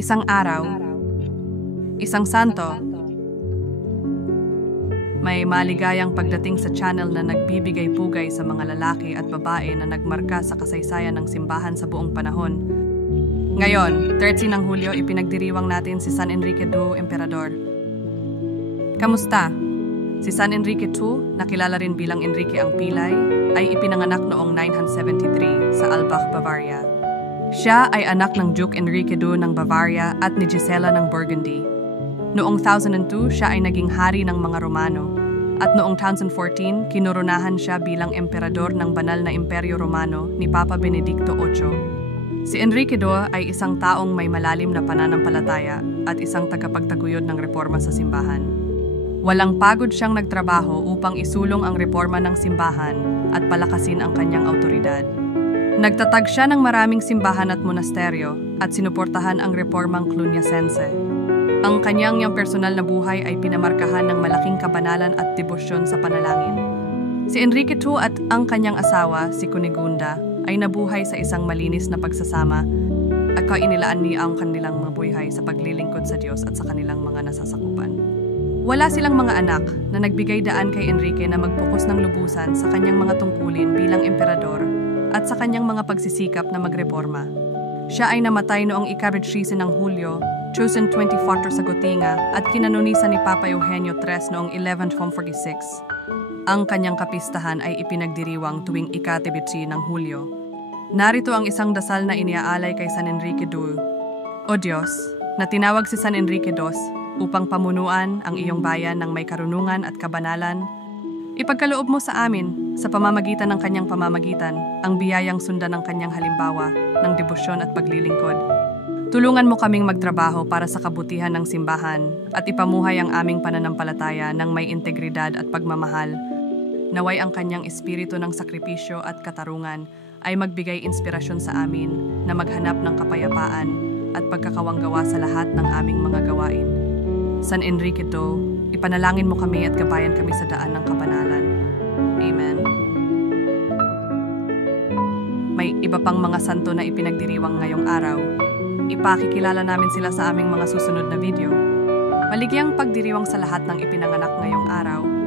Isang araw, isang santo, may maligayang pagdating sa channel na nagbibigay pugay sa mga lalaki at babae na nagmarka sa kasaysayan ng simbahan sa buong panahon. Ngayon, 13 ng Hulyo, ipinagdiriwang natin si San Enrique II, Emperador. Kamusta? Si San Enrique II, nakilala rin bilang Enrique ang Pilay, ay ipinanganak noong 973 sa Albach, Bavaria. Siya ay anak ng Duke Enrique II ng Bavaria at ni Gisela ng Burgundy. Noong 1002, siya ay naging hari ng mga Romano. At noong 1014, kinoronahan siya bilang emperador ng banal na Imperyo Romano ni Papa Benedicto VIII. Si Enrique II ay isang taong may malalim na pananampalataya at isang tagapagtaguyod ng reforma sa simbahan. Walang pagod siyang nagtrabaho upang isulong ang reforma ng simbahan at palakasin ang kanyang autoridad. Nagtatag siya ng maraming simbahan at monasteryo at sinuportahan ang reformang Cluniacense. Ang kanyang personal na buhay ay pinamarkahan ng malaking kabanalan at debosyon sa panalangin. Si Enrique II at ang kanyang asawa, si Cunegunda, ay nabuhay sa isang malinis na pagsasama at kainilaan niya ang kanilang mga buhay sa paglilingkod sa Diyos at sa kanilang mga nasasakupan. Wala silang mga anak na nagbigay daan kay Enrique na magpokus ng lubusan sa kanyang mga tungkulin bilang emperador at sa kanyang mga pagsisikap na magreforma. Siya ay namatay noong ika-13 ng Hulyo, 1024 sa Gotinga at kinanonisan ni Papa Eugenio III noong 1146. Ang kanyang kapistahan ay ipinagdiriwang tuwing ika-13 ng Hulyo. Narito ang isang dasal na iniaalay kay San Enrique II. O Diyos, na tinawag si San Enrique II upang pamunuan ang iyong bayan ng may karunungan at kabanalan, ipagkaloob mo sa amin, sa pamamagitan ng kanyang pamamagitan, ang biyayang sundan ng kanyang halimbawa ng debosyon at paglilingkod. Tulungan mo kaming magtrabaho para sa kabutihan ng simbahan at ipamuhay ang aming pananampalataya ng may integridad at pagmamahal. Naway ang kanyang espiritu ng sakripisyo at katarungan ay magbigay inspirasyon sa amin na maghanap ng kapayapaan at pagkakawanggawa sa lahat ng aming mga gawain. San Enrique II, ipanalangin mo kami at gabayan kami sa daan ng kabanalan. Amen. May iba pang mga santo na ipinagdiriwang ngayong araw. Ipakikilala namin sila sa aming mga susunod na video. Maligyang pagdiriwang sa lahat ng ipinanganak ngayong araw.